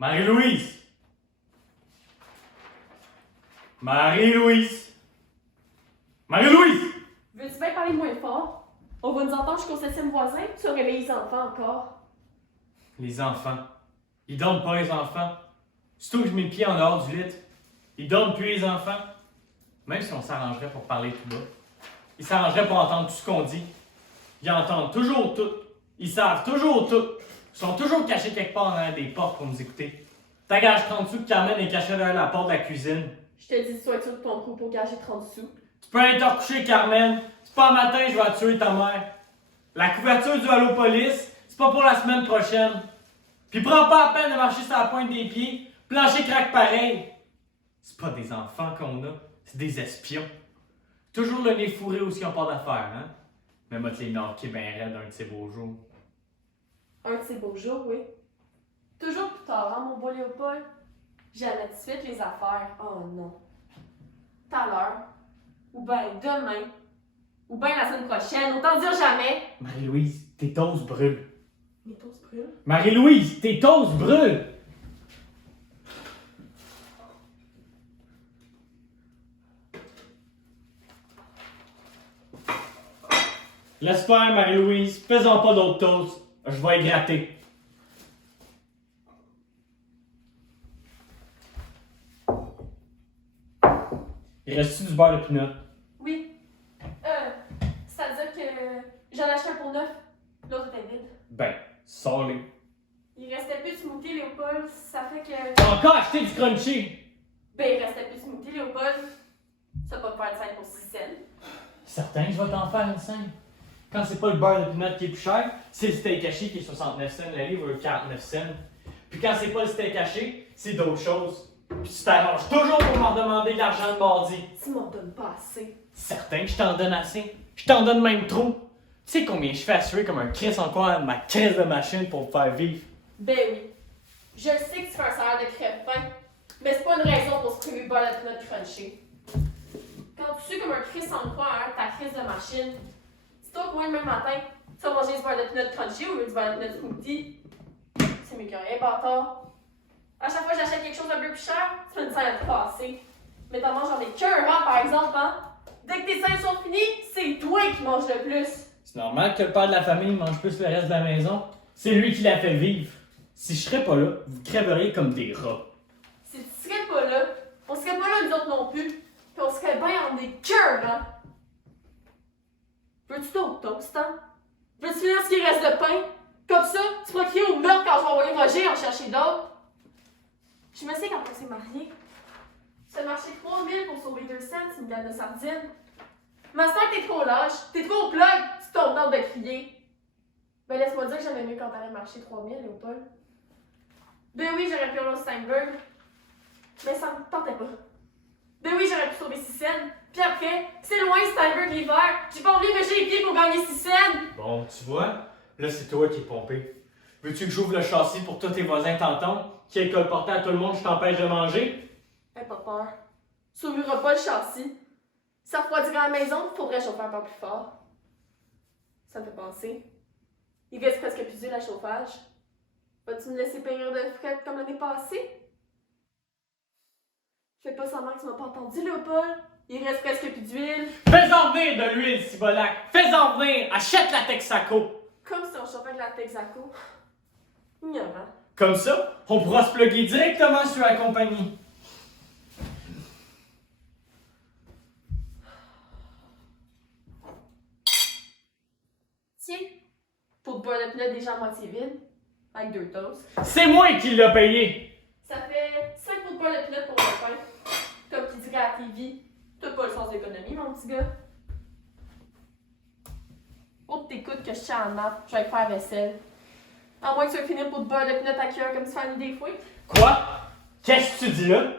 Marie-Louise! Marie-Louise! Marie-Louise! Veux-tu bien parler moins fort? On va nous entendre jusqu'au 7e voisin, tu as réveillé les enfants encore. Les enfants. Ils dorment pas, les enfants. Surtout que je mets le pied en dehors du lit. Ils dorment plus, les enfants. Même si on s'arrangerait pour parler tout bas. Ils s'arrangeraient pour entendre tout ce qu'on dit. Ils entendent toujours tout. Ils savent toujours tout. Ils sont toujours cachés quelque part derrière des portes pour nous écouter. Ta gage 30 sous que Carmen est cachée derrière la porte de la cuisine. Je te dis, sois sûr de ton coup pour gager 30 sous. Tu peux aller te recoucher, Carmen. C'est pas un matin, je vais tuer ta mère. La couverture du Halo Police, c'est pas pour la semaine prochaine. Puis prends pas la peine de marcher sur la pointe des pieds. Plancher craque pareil. C'est pas des enfants qu'on a, c'est des espions. Toujours le nez fourré aussi on part d'affaires, hein? Mais moi, tu les marqués ben raide un de ces beaux jours. Un de ces beaux jours, oui. Toujours plus tard, hein, mon beau Léopold? Jamais de suite les affaires. Oh non. Tout à l'heure. Ou bien demain. Ou bien la semaine prochaine. Autant dire jamais. Marie-Louise, tes toasts brûlent. Mes toasts brûlent. Marie-Louise, tes toasts brûlent! Laisse faire, Marie-Louise. Fais-en pas d'autres toasts. Je vais y gratter. Il reste-tu du beurre de pinot? Oui. C'est-à-dire que j'en ai acheté un pour 9. L'autre était vide. Ben, sors-les. Il restait plus de smoothie, Léopold. Ça fait que. T'as encore acheté du crunchy! Ben, il restait plus de smoothie, Léopold. Ça va pas te faire de 5 pour 6 cents. Certain que je vais t'en faire une scène. Quand c'est pas le beurre de pinot qui est plus cher, c'est le steak haché qui est 69 cents, le livre 49 cents. Puis quand c'est pas le steak haché, c'est d'autres choses. Puis tu t'arranges toujours pour m'en demander de l'argent de mardi. Tu m'en donnes pas assez. Certain que je t'en donne assez. Je t'en donne même trop. Tu sais combien je fais assurer comme un Chris en quoi ma crise de machine pour me faire vivre? Ben oui. Je sais que tu fais un salaire de crève-faim, mais c'est pas une raison pour se priver de beurre de pinot crunchy. Quand tu sais comme un Chris en quoi, hein, ta crise de machine, c'est toi que moi, le même matin, tu vas manger du beurre de pinot crunchy au lieu du beurre de pinot smoothie. C'est mieux que rien, bâtard. À chaque fois que j'achète quelque chose d'un peu plus cher, tu fais une scène à te passer. Mais t'en manges j'en ai qu'un, hein, par exemple, hein. Dès que tes scènes sont finies, c'est toi qui manges le plus. C'est normal que le père de la famille mange plus le reste de la maison. C'est lui qui l'a fait vivre. Si je serais pas là, vous crèveriez comme des rats. Si tu serais pas là, on serait pas là nous autres non plus. Puis on serait bien en des cœurs, hein. Veux-tu d'autres toast, hein? Veux-tu finir ce qui reste de pain? Comme ça, tu pourras crier au meurtre quand je vais envoyer Roger en chercher d'autres. Je me sais quand on s'est mariés. Ça marché 3000 pour sauver 2 cents, une gamme de sardines. Ma sœur, t'es trop lâche, t'es trop plug, tu tombes dans de crier. Ben laisse-moi dire que j'aimais mieux quand t'allais marcher 3000, Léopold. Ben oui, j'aurais pu aller au Steinberg. Mais ça me tentait pas. Ben oui, j'aurais pu sauver 6 cents. Puis après, c'est loin Steinberg l'hiver. J'ai pas envie de bêcher les pieds pour gagner 6 cents. Bon, tu vois, là c'est toi qui es pompé. Veux-tu que j'ouvre le châssis pour que tous tes voisins t'entendent? Qu'il y ait le colporteur à tout le monde, je t'empêche de manger? Aie pas peur. Tu ouvriras pas le châssis. Ça refroidirait la maison, faudrait chauffer un peu plus fort. Ça me fait penser. Il reste presque plus d'huile à chauffage. Vas-tu me laisser périr de fret comme l'année passée? Fais pas semblant que tu m'as pas entendu, Léopold. Il reste presque plus d'huile. Fais-en venir de l'huile, Cibolac! Fais-en venir! Achète la Texaco! Comme si on chauffait de la Texaco. Ignorant. Comme ça, on pourra se plugger directement sur la compagnie. Tiens, pour te boire le plat déjà à moitié vide, avec 2 toasts. C'est moi qui l'ai payé! Ça fait 5 pots de boire le plat pour le pain. Comme qui dirait à la TV, t'as pas le sens d'économie, mon petit gars. Pour que t'écoutes que je tiens en maths, je vais faire la vaisselle. À moins que tu veux finir pour te boire le plat à cœur comme tu fais à des fois. Quoi? Qu'est-ce que tu dis là?